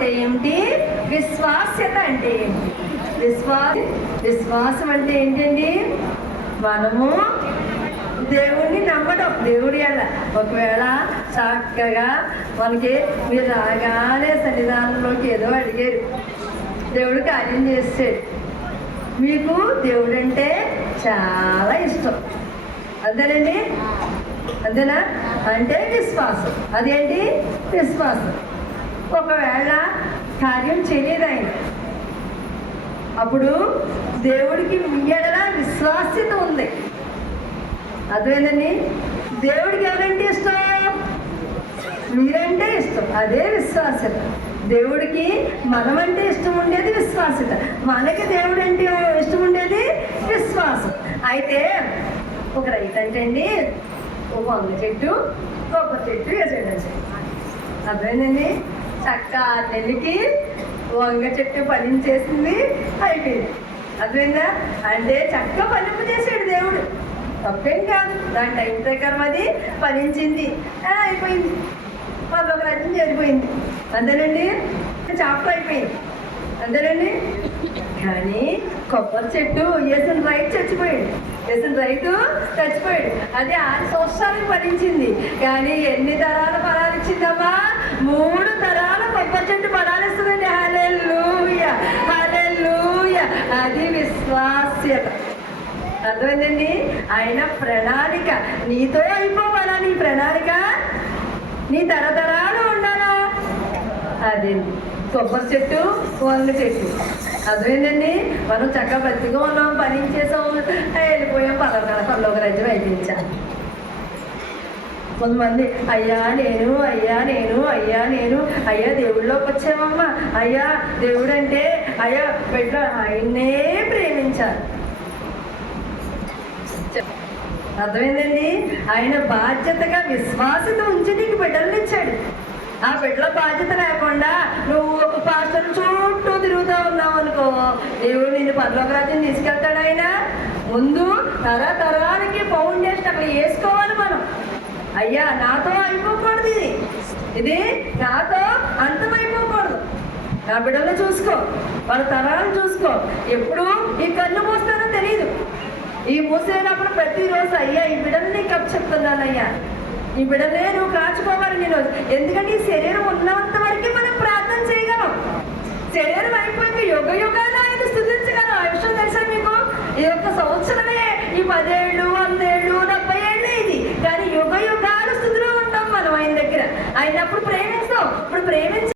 అంటే ఏమిటి, విశ్వాస్యత అంటే ఏంటి? విశ్వాసం అంటే ఏంటండి? మనము దేవుణ్ణి నమ్మడం. దేవుడి వల్ల ఒకవేళ చక్కగా మనకి మీరు రాగానే సన్నిధానంలోకి ఏదో అడిగారు, దేవుడు కార్యం చేస్తాడు. మీకు దేవుడు అంటే చాలా ఇష్టం, అంతేనండి? అంతేనా? అంటే విశ్వాసం. అదేంటి? విశ్వాసం. ఒకవేళ కార్యం చేయలేదు ఆయన, అప్పుడు దేవుడికి మీ ఎడల విశ్వాస్యత ఉంది. అదేనండి, దేవుడికి ఎవరంటే ఇష్టం? మీరంటే ఇష్టం, అదే విశ్వాస్యత. దేవుడికి మనమంటే ఇష్టం ఉండేది విశ్వాసత, మనకి దేవుడు అంటే ఇష్టం ఉండేది విశ్వాసం. అయితే ఒక రైతు అంటే అండి, ఒక వంగ చెట్టు, కొబ్బరి చెట్టు వేసాడండి. అర్థమైందండి? చక్క 6 నెలలకి వంగ చెట్టు ఫలించేసింది, అయిపోయింది. అర్థమైందా? అంటే చక్క ఫలింపు చేసాడు దేవుడు, తప్పేం కాదు. దాని టైం ప్రకారం అది ఫలించింది, అయిపోయింది, పదొక రాజ్యం చేరిపోయింది. అంతేనండి? చాపలు అయిపోయింది, అంతేనండి? కానీ కొబ్బరి చెట్టు వేసిన రైతు చచ్చిపోయాడు. అది 6 సంవత్సరాలకు ఫలించింది. కానీ ఎన్ని తరాల ఫలాలు ఇచ్చిందమ్మా? 3 తరాల కొబ్బరి చెట్టు ఫలాలు ఇస్తుందండి. హల్లెలూయా, హల్లెలూయా. అది విశ్వాస్యత. అర్థమైందండి? ఆయన ప్రణాళిక నీతో అయిపోవాలా? నీ ప్రణాళిక నీ తరతరాలు ఉండాలా? అది కొబ్బరి చెట్టు, వంగ చెట్టు. అర్థమైందండి? మనం చక్కగా బతిగా ఉన్నాం, పనిచేసాం, వెళ్ళిపోయాం, పల్లొక రాజ్యం అయిపోయించాం. కొంతమంది అయ్యా నేను అయ్యా దేవుళ్ళలోకి వచ్చామమ్మా, అయ్యా దేవుడు అంటే అయ్యా బిడ్డ ఆయన్నే ప్రేమించాలి. అర్థమైందండి? ఆయన బాధ్యతగా విశ్వాసత ఉంచి నీకు బిడ్డలను ఇచ్చాడు. ఆ బిడ్డల బాధ్యత లేకుండా నువ్వు పాస్టర్ చుట్టూ తిరుగుతూ ఉన్నావు అనుకో, దేవుడు నిన్ను పరలోక రాజ్యం తీసుకెళ్తాడు. ఆయన ముందు తరతరానికి ఫౌండేషన్ అక్కడ వేసుకోవాలి మనం. అయ్యా నాతో అయిపోకూడదు, ఇది నాతో అంతమైపోకూడదు. నా బిడ్డలను చూసుకో, వాళ్ళ తరాలను చూసుకో. ఎప్పుడు ఈ కన్ను మూస్తానో తెలియదు. ఈ మూసేటప్పుడు ప్రతిరోజు అయ్యా ఈ బిడ్డలు నీకు చెప్తున్నానయ్యా, ఈ బిడ్డలే నువ్వు కాచుకోవాలి. నేను ఎందుకంటే ఈ శరీరం ఉన్నంత వరకు మనం ప్రార్థన చేయగలం. శరీరం అయిపోయింది, యుగాలు ఆయన స్థుతించగలం. ఆ విషయం తెలుసా మీకు? ఈ యొక్క సంవత్సరమే ఈ 10 ఏళ్ళు, 100 ఏళ్ళు, 70 ఏళ్ళు ఇది. కానీ యుగాలు స్థుతిలో ఉంటాం మనం ఆయన దగ్గర. ఆయన అప్పుడు ప్రేమిస్తాం. ఇప్పుడు ప్రేమించి